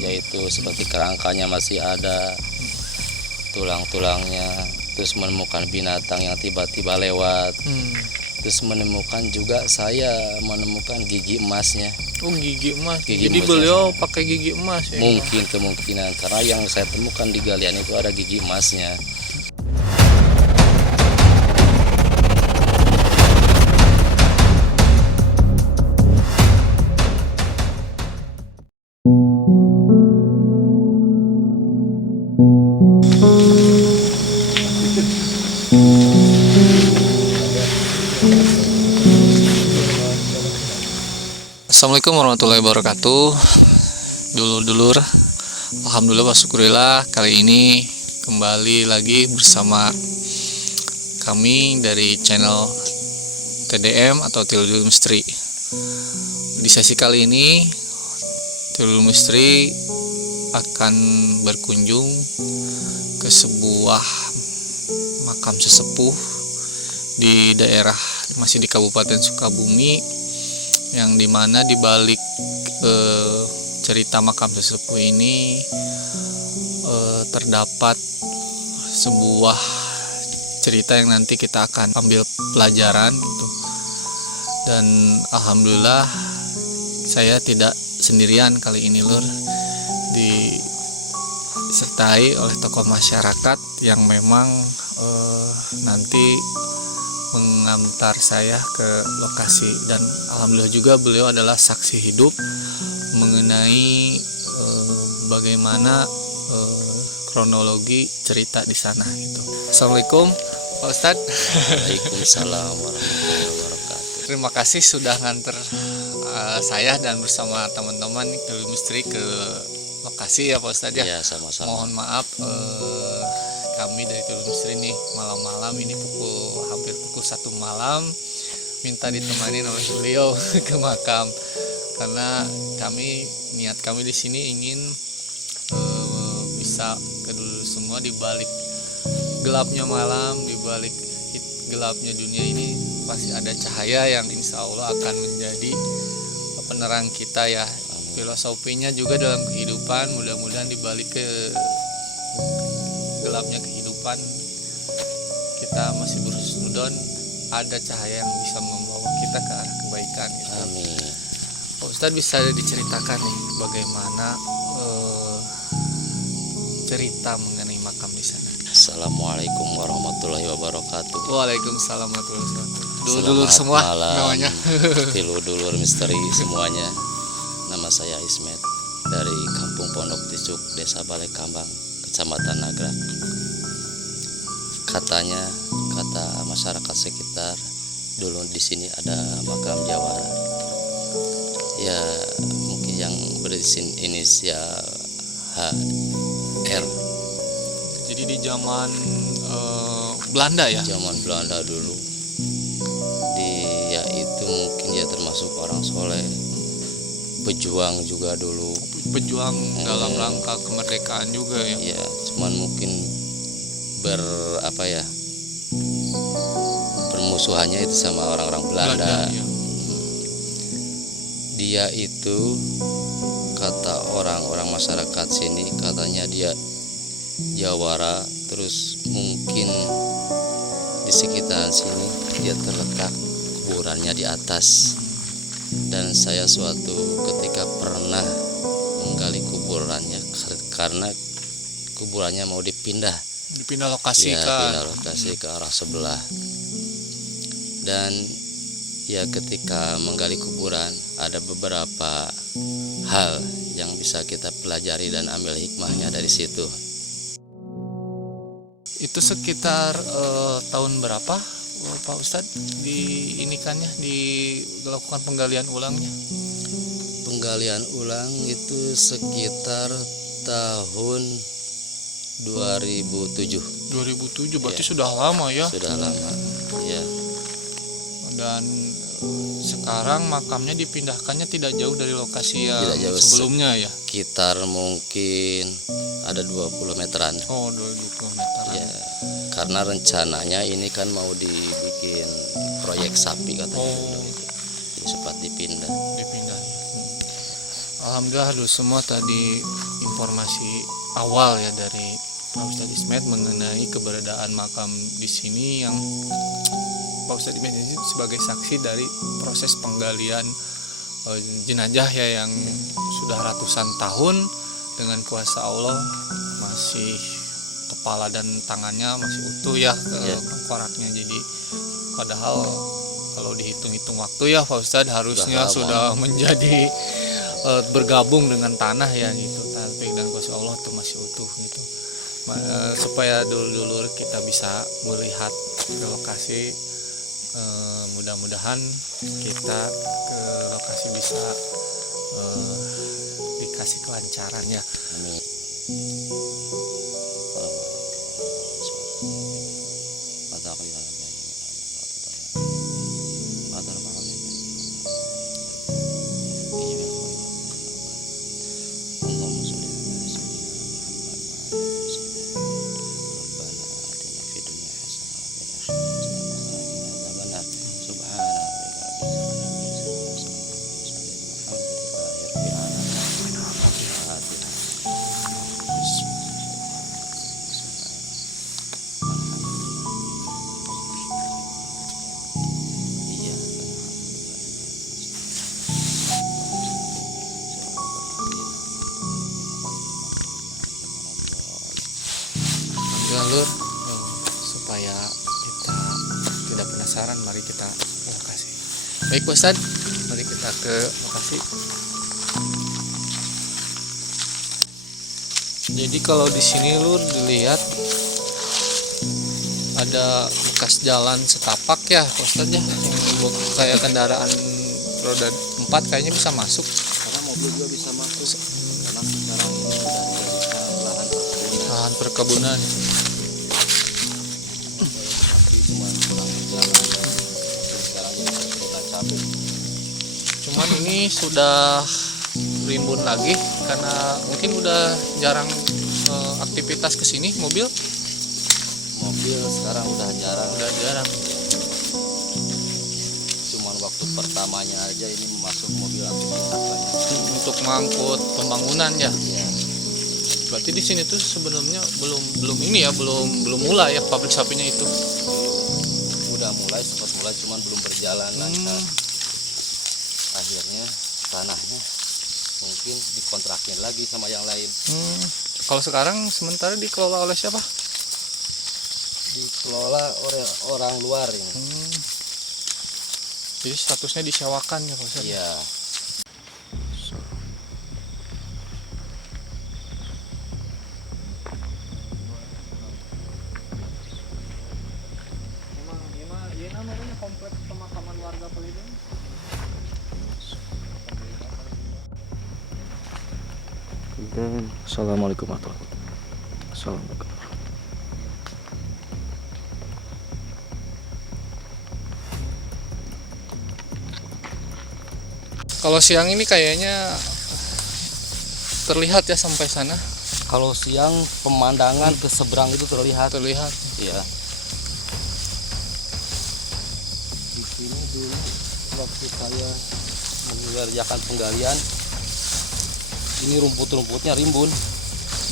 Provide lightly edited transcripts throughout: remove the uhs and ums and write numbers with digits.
yaitu seperti kerangkanya masih ada, tulang-tulangnya, terus menemukan binatang yang tiba-tiba lewat. Terus saya menemukan gigi emasnya. Oh, gigi emas. Gigi Jadi emasnya. beliau pakai gigi emas ya? Mungkin kemungkinan karena yang saya temukan di galian itu ada gigi emasnya. Assalamualaikum warahmatullahi wabarakatuh. Dulur-dulur, alhamdulillah wa syukurillah, kali ini kembali lagi bersama kami dari channel TDM atau Tiludul Misteri. Di sesi kali ini Tiludul Misteri akan berkunjung ke sebuah makam sesepuh di daerah, masih di Kabupaten Sukabumi, yang dimana dibalik cerita makam sesepuh ini terdapat sebuah cerita yang nanti kita akan ambil pelajaran gitu. Dan alhamdulillah saya tidak sendirian kali ini, Lur, disertai oleh tokoh masyarakat yang memang nanti mengantar saya ke lokasi, dan alhamdulillah juga beliau adalah saksi hidup mengenai bagaimana kronologi cerita di sana gitu. Assalamualaikum Pak Ustadz. Waalaikumsalam warahmatullahi wabarakatuh. Terima kasih sudah nganter saya dan bersama teman-teman Tiludul Misteri ke lokasi ya Pak Ustadz ya. Ya, sama-sama. Mohon maaf kami dari Tiludul Misteri nih malam-malam ini hampir pukul 1 malam minta ditemani oleh beliau ke makam, karena niat kami di sini ingin bisa ke dulu semua di balik gelapnya malam, di balik gelapnya dunia ini pasti ada cahaya yang insya Allah akan menjadi penerang kita ya. Filosofinya juga dalam kehidupan, mudah-mudahan di balik ke gelapnya kehidupan kita masih berhusnudon, ada cahaya yang bisa membawa kita ke arah kebaikan gitu. Amin. Pak Ustadz, bisa diceritakan nih bagaimana cerita mengenai makam di sana? Assalamualaikum warahmatullahi wabarakatuh. Waalaikumsalam warahmatullahi wabarakatuh. Dulur semua namanya. Tiludul Misteri semuanya. Nama saya Ismet dari Kampung Pondok Ticuk, Desa Balai Kambang, Kecamatan Nagrak. Kata masyarakat sekitar, dulu di sini ada makam jawara. Ya, mungkin yang berisin inisial HR. Jadi di zaman Belanda ya? Zaman Belanda dulu. Dia itu mungkin dia termasuk orang soleh, pejuang juga dulu. Pejuang dalam rangka kemerdekaan juga ya? Ya, cuman mungkin bermusuhannya itu sama orang-orang Belanda. Ya. Dia itu, kata orang-orang masyarakat sini, katanya dia jawara, terus mungkin di sekitaran sini dia terletak kuburannya di atas. Dan saya suatu ketika pernah menggali kuburannya karena kuburannya mau dipindah lokasi pindah lokasi ke arah sebelah. Dan ya, ketika menggali kuburan ada beberapa hal yang bisa kita pelajari dan ambil hikmahnya dari situ. Itu sekitar tahun berapa Pak Ustadz dilakukan penggalian ulangnya? Penggalian ulang itu sekitar tahun 2007. 2007 berarti Ya. sudah lama ya? Sudah lama ya. Dan sekarang makamnya dipindahkannya tidak jauh dari lokasi yang Tidak jauh, sebelumnya ya? sekitar mungkin ada 20 meteran. Oh, 20 meteran. Ya, karena rencananya ini kan mau dibikin proyek sapi katanya. Jadi sempat dipindah. Alhamdulillah semua tadi informasi awal ya dari Pak Ustadz Ismet mengenai keberadaan makam di sini, yang Pak Ustadz Ismet ini sebagai saksi dari proses penggalian jenazah ya, yang sudah ratusan tahun dengan kuasa Allah masih kepala dan tangannya masih utuh ya, koraknya. Jadi padahal kalau dihitung-hitung waktu ya Pak Ustadz harusnya sudah menjadi bergabung dengan tanah ya gitu, tapi dengan kuasa Allah itu masih utuh gitu. Supaya dulur-dulur kita bisa melihat ke lokasi, mudah-mudahan kita ke lokasi bisa dikasih kelancaran ya. Amin. Lur, supaya kita tidak penasaran, mari kita ke lokasi. Baik Pak Ustadz, mari kita ke lokasi. Jadi kalau di sini Lur dilihat ada bekas jalan setapak ya Pak Ustadz ya, yang kayak kendaraan roda 4 kayaknya bisa masuk. Karena mobil juga bisa masuk. Karena sekarang ini sudah dijadikan lahan perkebunan. Cuman ini sudah rimbun lagi karena mungkin udah jarang aktivitas ke sini mobil sekarang udah jarang. Cuman waktu pertamanya aja ini masuk mobil aktivitas banyak untuk mengangkut pembangunan ya. Iya. Berarti di sini tuh sebenarnya belum ini ya, belum mulai ya pabrik sapinya itu. Udah mulai, sempat mulai cuman belum berjalan lancar. Akhirnya tanahnya mungkin dikontrakin lagi sama yang lain. Kalau sekarang sementara dikelola oleh siapa? Dikelola oleh orang luar ini. Jadi statusnya disewakan ya Pak Ustadz? Iya. Ini namanya kompleks pemakaman warga Pelidung. Assalamualaikum warahmatullahi wabarakatuh. Assalamualaikum. Kalau siang ini kayaknya terlihat ya sampai sana. Kalau siang pemandangan ke seberang itu terlihat. Iya. Di sini dulu waktu saya mengerjakan penggalian, ini rumput-rumputnya rimbun.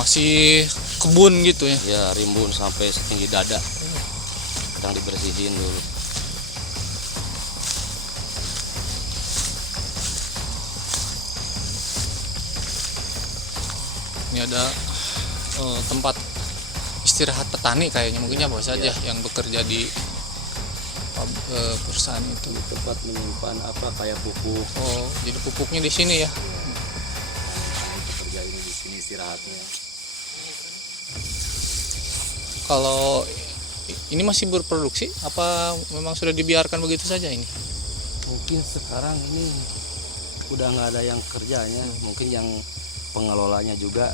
Masih kebun gitu ya? Ya, rimbun sampai setinggi dada. Sedang dibersihin dulu. Ini ada tempat istirahat petani kayaknya, mungkin ya bos saja yang bekerja di perusahaan itu. Ini tempat menyimpan kayak pupuk. Oh, jadi pupuknya di sini ya? Bekerja ini di sini istirahatnya. Kalau ini masih berproduksi, apa memang sudah dibiarkan begitu saja ini? Mungkin sekarang ini udah nggak ada yang kerjanya. Mungkin yang pengelolanya juga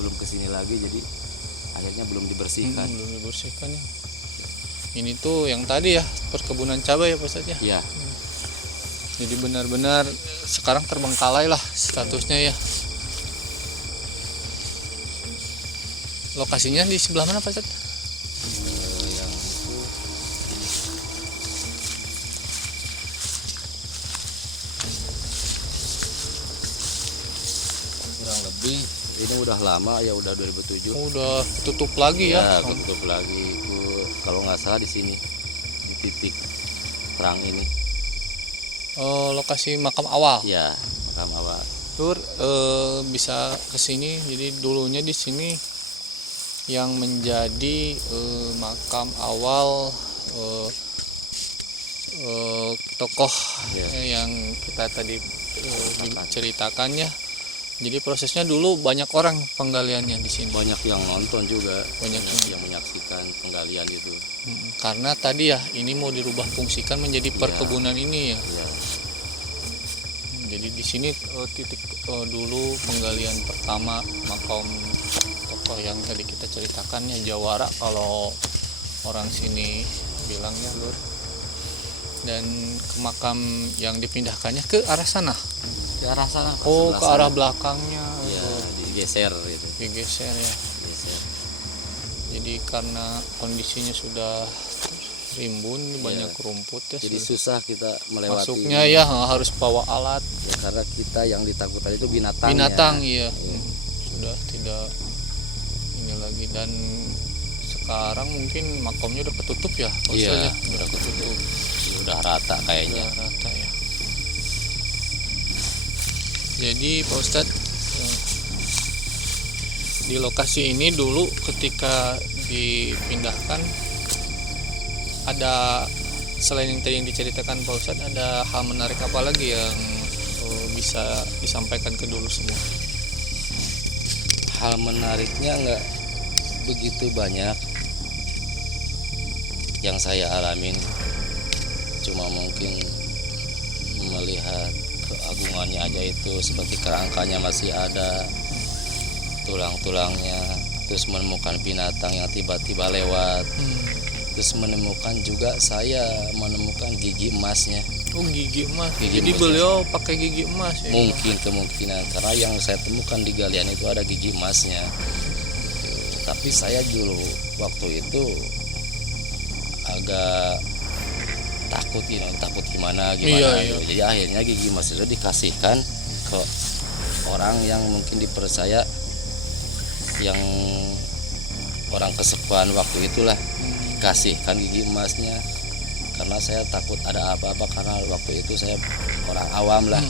belum kesini lagi, jadi akhirnya belum dibersihkan. Belum dibersihkan ya. Ini tuh yang tadi ya, perkebunan cabai ya Pak Ustadz ya? Iya. Jadi benar-benar sekarang terbengkalai lah statusnya ya. Lokasinya di sebelah mana Pak Ustadz? Yang itu kurang lebih ini ini udah lama ya, udah 2007. Udah tutup lagi ya. Tutup lagi. Kalau nggak salah di sini di titik terang ini. Lokasi makam awal. Ya, makam awal. Lur bisa ke sini. Jadi dulunya di sini yang menjadi makam awal tokoh yang kita tadi ceritakannya. Jadi prosesnya dulu banyak orang penggaliannya di sini. Banyak yang nonton juga, banyak yang menyaksikan penggalian itu. Karena tadi ya ini mau dirubah fungsikan menjadi perkebunan ini ya. Iya. Jadi di sini titik dulu penggalian pertama makam tokoh yang tadi kita ceritakan ya, Jawara kalau orang sini bilangnya, Lur. Dan ke makam yang dipindahkannya ke arah sana. Ke arah sana. Oh, ke arah belakangnya. Ya, digeser gitu. Digeser ya. Geser. Jadi karena kondisinya sudah rimbun, banyak rumput ya. Jadi susah kita melewati. Masuknya ya harus bawa alat. Ya, karena kita yang ditakutkan itu binatang. Binatang iya. Sudah tidak ini lagi, dan sekarang mungkin makamnya udah ketutup ya. Iya, udah ketutup. Udah rata kayaknya. Udah rata ya. Jadi Pak Ustadz, di lokasi ini dulu ketika dipindahkan ada, selain yang tadi yang diceritakan Pak Ustadz, ada hal menarik apa lagi yang bisa disampaikan ke dulu semua? Hal menariknya nggak begitu banyak yang saya alamin, cuma mungkin melihat keagungannya aja, itu seperti kerangkanya masih ada, tulang-tulangnya, terus menemukan binatang yang tiba-tiba lewat, terus menemukan juga, saya menemukan gigi emasnya. Oh, gigi emas. Gigi Jadi emas. beliau pakai gigi emas ya? Mungkin kemungkinan, karena yang saya temukan di galian itu ada gigi emasnya. Tapi saya dulu waktu itu agak takut gimana. Iya. Jadi akhirnya gigi emas itu dikasihkan ke orang yang mungkin dipercaya, yang orang kesepuan waktu itulah, kasihkan gigi emasnya, karena saya takut ada apa-apa, karena waktu itu saya orang awam lah.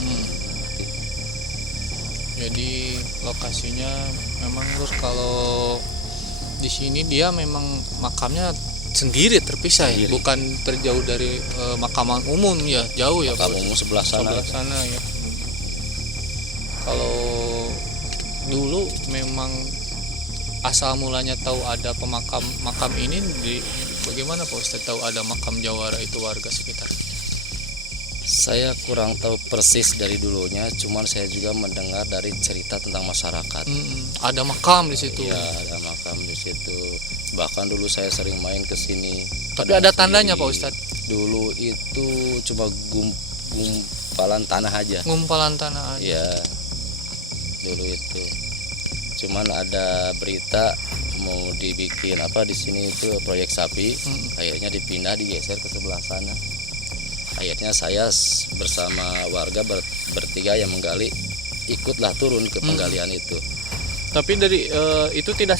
Jadi lokasinya memang, Lur, kalau di sini dia memang makamnya sendiri, terpisah ya, bukan terjauh dari makaman umum ya, jauh ya. Makam umum sebelah sana ya. Kalau dulu memang asal mulanya tahu ada makam ini bagaimana Pak Ustadz tahu ada makam Jawara itu warga sekitar? Saya kurang tahu persis dari dulunya, cuman saya juga mendengar dari cerita tentang masyarakat. Ada makam di situ. Ya, ada makam di situ. Bahkan dulu saya sering main ke sini. Tapi ada tandanya Pak Ustadz? Dulu itu cuma gumpalan tanah aja. Gumpalan tanah aja. Ya, dulu itu. Cuman ada berita mau dibikin apa di sini itu proyek sapi, akhirnya dipindah, digeser ke sebelah sana. Akhirnya saya bersama warga bertiga yang menggali, ikutlah turun ke penggalian itu. Tapi dari itu tidak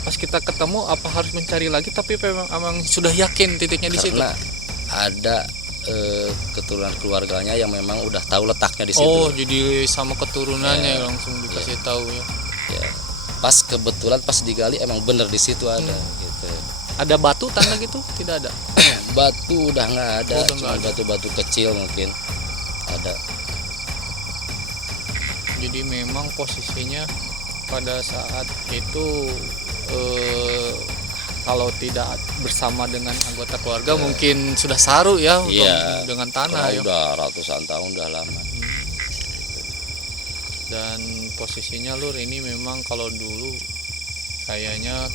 pas kita ketemu apa harus mencari lagi, tapi memang sudah yakin titiknya di situ. Karena ada keturunan keluarganya yang memang udah tahu letaknya di situ. Oh, jadi sama keturunannya langsung dikasih tahu ya. Ya. Pas kebetulan pas digali emang bener di situ ada gitu. Ada batu tanda gitu? Tidak ada. Batu udah nggak ada, cuma ada. batu-batu kecil mungkin ada. Jadi memang posisinya pada saat itu kalau tidak bersama dengan anggota keluarga mungkin sudah saru ya, dengan tanah ya. Udah ratusan tahun, udah lama. Dan posisinya, Lur, ini memang kalau dulu kayaknya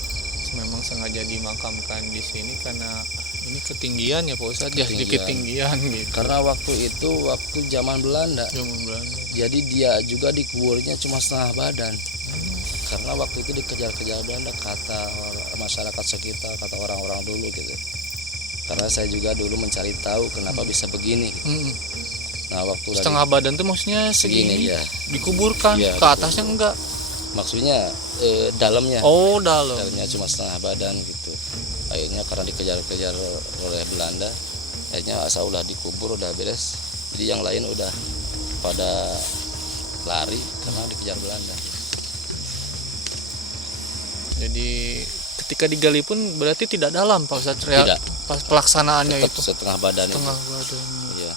memang sengaja dimakamkan di sini karena ini ketinggian ya Pak Ustadz, ya sedikit ketinggian gitu. Karena waktu itu waktu zaman Belanda. Jadi dia juga dikuburnya cuma setengah badan. Karena waktu itu dikejar-kejar Belanda, kata masyarakat sekitar, kata orang-orang dulu gitu. Karena saya juga dulu mencari tahu kenapa bisa begini. Nah, waktu setengah badan tuh maksudnya segini ya. Dikuburkan, ke atasnya enggak. Maksudnya dalamnya. Oh, dalam. Dalamnya cuma setengah badan gitu. Akhirnya karena dikejar-kejar oleh Belanda, akhirnya udah dikubur, udah beres. Jadi yang lain udah pada lari karena dikejar Belanda. Jadi ketika digali pun berarti tidak dalam Pak Ustadz, Tidak. pas pelaksanaannya Tetap itu setengah badan setengah itu. badan. Iya.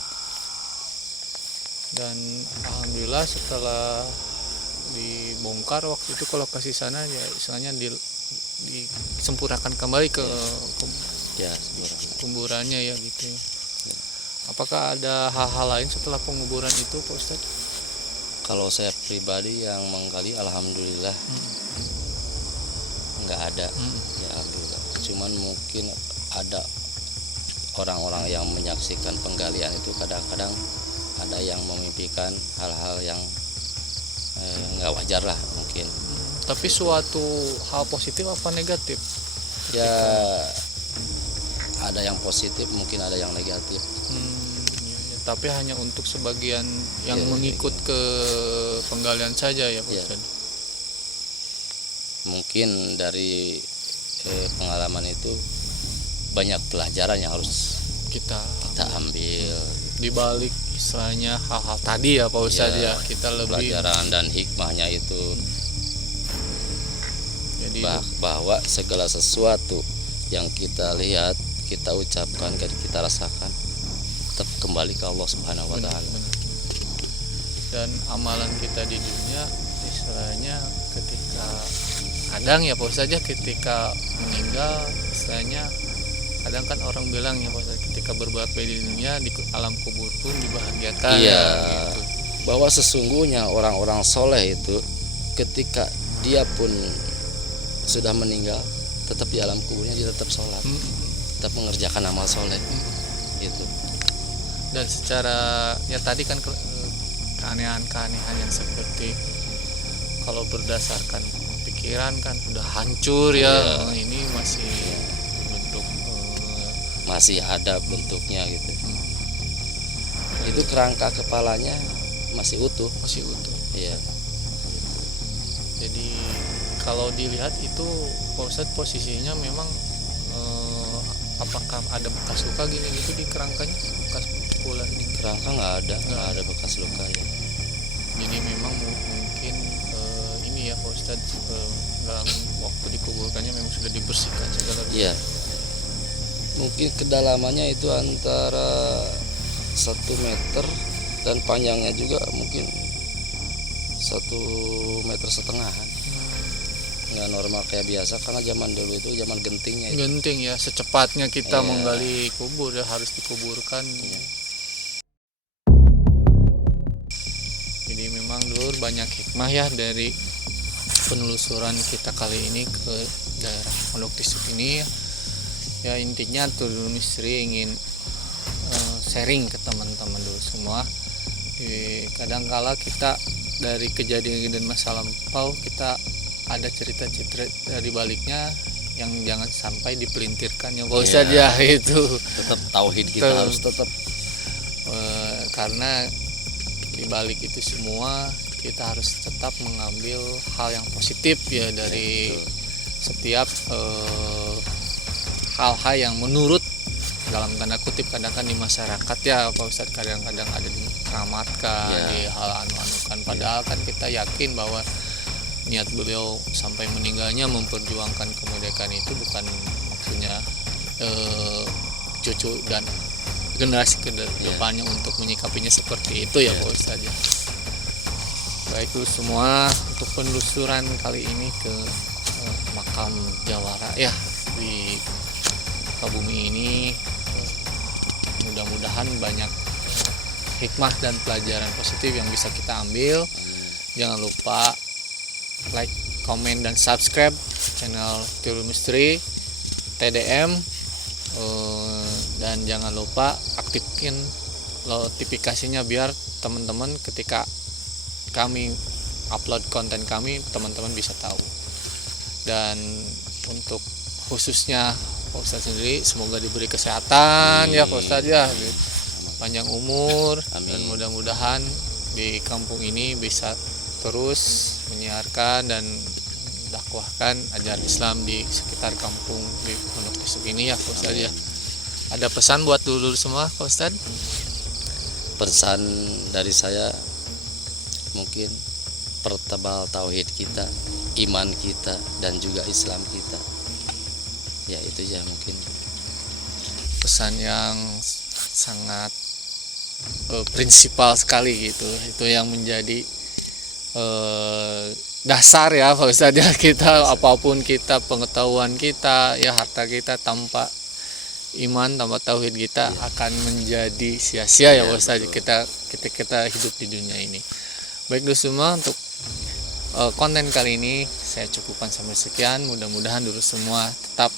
Dan alhamdulillah setelah dibongkar waktu itu ke lokasi sana ya istilahnya disempurnakan kembali ke Ya, sebenarnya. kuburannya ya gitu ya. Apakah ada hal-hal lain setelah penguburan itu Pak Ustadz? Kalau saya pribadi yang menggali, alhamdulillah nggak ada. Ya, alhamdulillah. Cuman mungkin ada orang-orang yang menyaksikan penggalian itu, kadang-kadang ada yang memimpikan hal-hal yang nggak wajar lah mungkin. Tapi suatu hal positif apa negatif? Ya, ada yang positif, mungkin ada yang negatif. Ya, tapi hanya untuk sebagian yang Ya, mengikut ke penggalian saja ya Pak Ya. Ustadz? Mungkin dari pengalaman itu banyak pelajaran yang harus Kita kita ambil. di balik istilahnya hal-hal tadi ya Pak Ustadz Ya, ya, kita lebih Pelajaran dan hikmahnya itu jadi bahwa segala sesuatu yang kita lihat, kita ucapkan, kita rasakan, tetap kembali ke Allah Subhanahu wa benar, taala. benar. Dan amalan kita di dunia istilahnya ketika kadang ya Pak Ustadz ya, ketika meninggal istilahnya kadang kan orang bilang ya Pak Ustadz, ketika berbuat baik di dunia di alam kubur pun dibahagiakan. Iya. Ya, gitu. Bahwa sesungguhnya orang-orang soleh itu ketika dia pun sudah meninggal, tetap di alam kuburnya dia tetap sholat, tetap mengerjakan amal soleh, gitu. Dan secara ya tadi kan keanehan-keanehan yang seperti kalau berdasarkan pikiran kan udah hancur ya, Iya. ini masih bentuk Masih ada bentuknya gitu. Itu kerangka kepalanya masih utuh. masih utuh. Iya. Jadi kalau dilihat itu Pak Ustadz posisinya memang apakah ada bekas luka gini gitu di kerangkanya, bekas pukulan ini? Kerangka nggak ada bekas luka ya. Jadi memang mungkin ini ya Pak Ustadz, dalam waktu dikuburkannya memang sudah dibersihkan segala Iya. Mungkin kedalamannya itu antara 1 meter dan panjangnya juga mungkin 1,5 meter. Nggak normal kayak biasa karena zaman dulu itu zaman gentingnya itu. genting ya, secepatnya kita Iya. menggali kubur ya harus dikuburkan. Iya. Jadi memang dulu banyak hikmah ya dari penelusuran kita kali ini ke daerah Pondok Tisuk ini. Ya intinya tuh dulu misteri ingin sharing ke teman-teman dulu semua. Kadangkala kita dari kejadian dan masa lampau kita ada cerita-cerita dari baliknya yang jangan sampai dipelintirkan ya Pak Ustadz ya itu. Tetap tauhid kita Betul. harus tetap. Karena di balik itu semua kita harus tetap mengambil hal yang positif ya dari setiap hal-hal yang menurut dalam tanda kutip kadang-kadang di masyarakat ya Pak Ustadz kadang-kadang ada dikeramatkan, Ya. di hal anu-anukan, padahal kan kita yakin bahwa niat beliau sampai meninggalnya memperjuangkan kemerdekaan itu bukan maksudnya cucu dan generasi kedepannya untuk menyikapinya seperti itu ya Pak Ustadz ya. Baik itu semua untuk penelusuran kali ini ke makam Jawara ya di Sukabumi ini. Mudah-mudahan banyak hikmah dan pelajaran positif yang bisa kita ambil. Jangan lupa like, komen, dan subscribe channel Tiru Misteri TDM, dan jangan lupa aktifkan notifikasinya biar teman-teman ketika kami upload konten kami teman-teman bisa tahu. Dan untuk khususnya Pak Ustadz sendiri semoga diberi kesehatan. Ya Pak Ustadz ya, panjang umur. Amin. Dan mudah-mudahan di kampung ini bisa terus menyiarkan dan dakwahkan ajaran Islam di sekitar kampung di Pondok Besuk ini ya Pak Ustadz ya. Ada pesan buat dulur semua Pak Ustadz? Pesan dari saya mungkin pertebal tauhid kita, iman kita, dan juga Islam kita. Ya itu ya mungkin Pesan yang sangat prinsipal sekali gitu. Itu yang menjadi dasar ya Pak Ustadz ya, kita apapun kita, pengetahuan kita ya, harta kita tanpa iman, tanpa tauhid kita akan menjadi sia-sia ya Pak Ustadz, kita hidup di dunia ini. Baik dulu semua, untuk konten kali ini saya cukupkan sampai sekian. Mudah-mudahan dulu semua tetap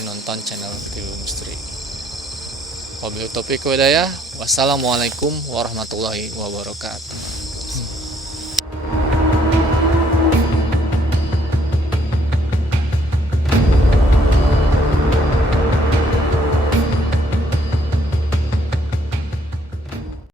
menonton channel TV Misteri. Wabillahi taufiq wal hidayah. Wassalamualaikum warahmatullahi wabarakatuh.